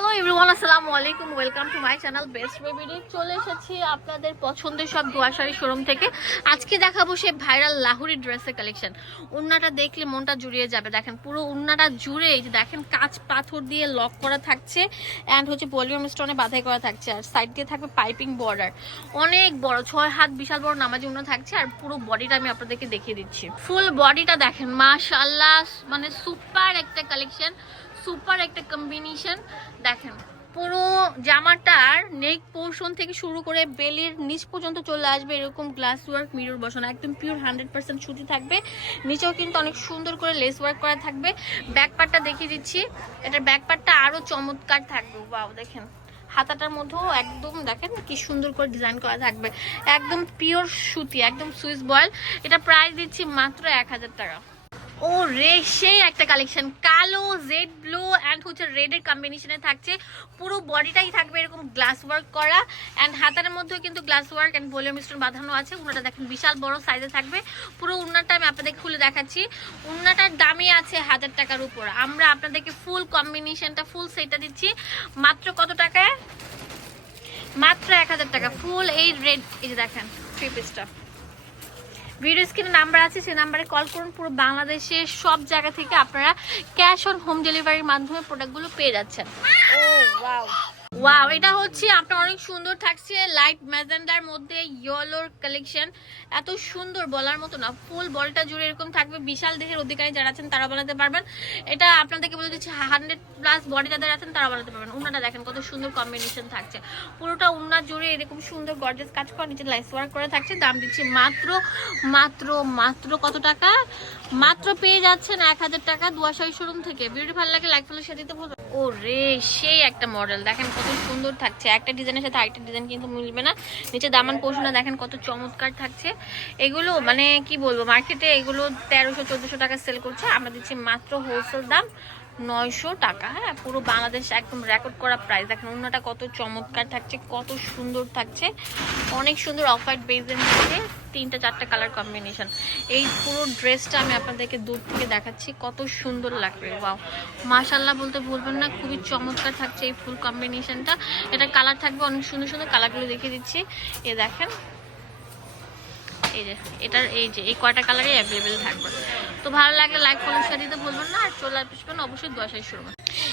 Hello. Everyone আসসালামু আলাইকুম। Welcome to my channel best বেবিডি চলে এসেছি আপনাদের পছন্দের সব দোয়াশাড়ি শোরুম থেকে। আজকে দেখাবো সে ভাইরাল লাহুরি ড্রেসের কালেকশন উন্নাটা দেখলে মনটা জুড়িয়ে যাবে। দেখেন, পুরো উন্নাটা জুড়ে এই যে দেখেন, কাঁচ পাথর দিয়ে লক করা থাকছে অ্যান্ড হচ্ছে ভলিউম স্টোনে বাধাই করা থাকছে। আর সাইড দিয়ে থাকবে পাইপিং বর্ডার অনেক বড়, ছয় হাত বিশাল বড় নামাজি উন্না থাকছে আর পুরো বডিটা আমি আপনাদেরকে দেখিয়ে দিচ্ছি। ফুল বডিটা দেখেন মাশাল্লাহ মানে সুপার একটা কালেকশন সুপার একটা কম্বিনেশন দেখেন পুরো জামাটার নেক পোর্শন থেকে শুরু করে বেলির নিচ পর্যন্ত চলে আসবে এরকম গ্লাস ওয়ার্ক মিরর বসানো, একদম পিওর হান্ড্রেড পার্সেন্ট সুতি থাকবে। নিচেও কিন্তু অনেক সুন্দর করে লেস ওয়ার্ক করা থাকবে। ব্যাক পার্টটা দেখিয়ে দিচ্ছি। এটার ব্যাক পার্টটা আরও চমৎকার থাকবে। বাও দেখেন, হাতাটার মধ্যেও একদম দেখেন কি সুন্দর করে ডিজাইন করা থাকবে। একদম পিওর সুতি, একদম সুইস বয়েল এটা প্রাইস দিচ্ছি মাত্র এক হাজার টাকা। ও রে সেই একটা কালেকশন কালো জেড ব্লু অ্যান্ড হচ্ছে রেডের কম্বিনেশনে থাকছে। পুরো বডিটাই থাকবে এরকম গ্লাস ওয়ার্ক করা। অ্যান্ড হাতার মধ্যেও কিন্তু glass work and volume stone বাঁধানো আছে। উন্নাটা দেখেন বিশাল বড় সাইজে থাকবে। পুরো উন্নাটা আমি আপনাদের খুলে দেখাচ্ছি। উন্নাটার দামই আছে হাজার টাকার উপর। আমরা আপনাদেরকে ফুল কম্বিনেশনটা ফুল সেটটা দিচ্ছি। মাত্র কত টাকায়? মাত্র এক হাজার টাকা। ফুল এই রেড এই দেখেন থ্রি পিসটা ভিডিও স্ক্রিনে নাম্বার আছে, সেই নাম্বারে কল করুন। পুরো বাংলাদেশের সব জায়গা থেকে আপনারা ক্যাশ অন হোম ডেলিভারির মাধ্যমে প্রোডাক্টগুলো পেয়ে যাচ্ছেন। ও ওয়াও ওয়াও এটা হচ্ছে আপনার অনেক সুন্দর থাকছে লাইট ম্যাজেন্ডার মধ্যে ইয়েলোর কালেকশন এত সুন্দর বলার মতো না, ফুল বলটা জুড়ে এরকম থাকবে, বিশাল দেহের অধিকারী যারা আছেন তারা বানাতে পারবেন। এটা আপনাদেরকে বলে দিচ্ছি হান্ড্রেড প্লাস বডি যাদের আছেন তারা বানাতে পারবেন। উন্নাটা দেখেন কত সুন্দর কম্বিনেশন থাকছে। পুরোটা উন্না জুড়ে এরকম সুন্দর গর্জেস কাজ করা, নিচে লাইস ওয়ার্ক করা থাকছে। দাম দিচ্ছি মাত্র মাত্র মাত্র কত টাকা? মাত্র পেয়ে যাচ্ছেন এক হাজার টাকা দুয়াশাই শোরুম থেকে। বিউটি ভালো লাগে লাইক ফলো সাথে বলবেন ও রে সেই একটা মডেল দেখেন কত সুন্দর থাকছে। একটা ডিজাইনের সাথে আরেকটা ডিজাইন কিন্তু মিলবে না। নিচে দামান পোষণা দেখেন কত চমৎকার থাকছে। এগুলো মানে কি বলব মার্কেটে এগুলো তেরোশো, চোদ্দোশো টাকা সেল করছে। আমরা দিচ্ছি মাত্র হোলসেল দাম নয়শো টাকা। হ্যাঁ পুরো বাংলাদেশ একদম রেকর্ড করা প্রাইস দেখেন অন্যটা কত চমৎকার থাকছে, কত সুন্দর থাকছে। অনেক সুন্দর অফ হোয়াইট বেজের মধ্যে তিনটা, চারটা কালার কম্বিনেশন এই পুরো ড্রেসটা আমি আপনাদেরকে দূর থেকে দেখাচ্ছি। কত সুন্দর লাগবে ওয়াও মাশাল্লাহ বলতে ভুলবেন না খুবই চমৎকার থাকছে এই ফুল কম্বিনেশনটা এটা কালার থাকবে, অনেক সুন্দর সুন্দর কালারগুলো দেখিয়ে দিচ্ছি। এ দেখেন। এই যে, এটার এই যে, এই কয়টা কালারই অ্যাভেলেবেল থাকবে। তো ভালো লাগলে লাইক ফলো শেয়ার দিতে বলবেন না, আর চলে আসবেন অবশ্যই দশাই শুরু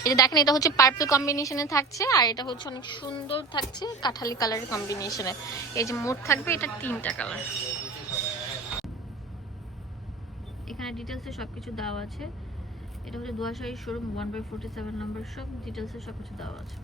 এটা দেখেন, এটা হচ্ছে পার্পল কম্বিনেশনে থাকছে, আর এটা হচ্ছে অনেক সুন্দর থাকছে কাঁঠালি কালারের কম্বিনেশনে এই যে মোট থাকবে, এটা তিনটা কালার এখানে ডিটেলসে সব কিছু দেওয়া আছে। এটা হচ্ছে দুয়াশাহী showroom one by forty seven number সব ডিটেলসে সব কিছু দেওয়া আছে।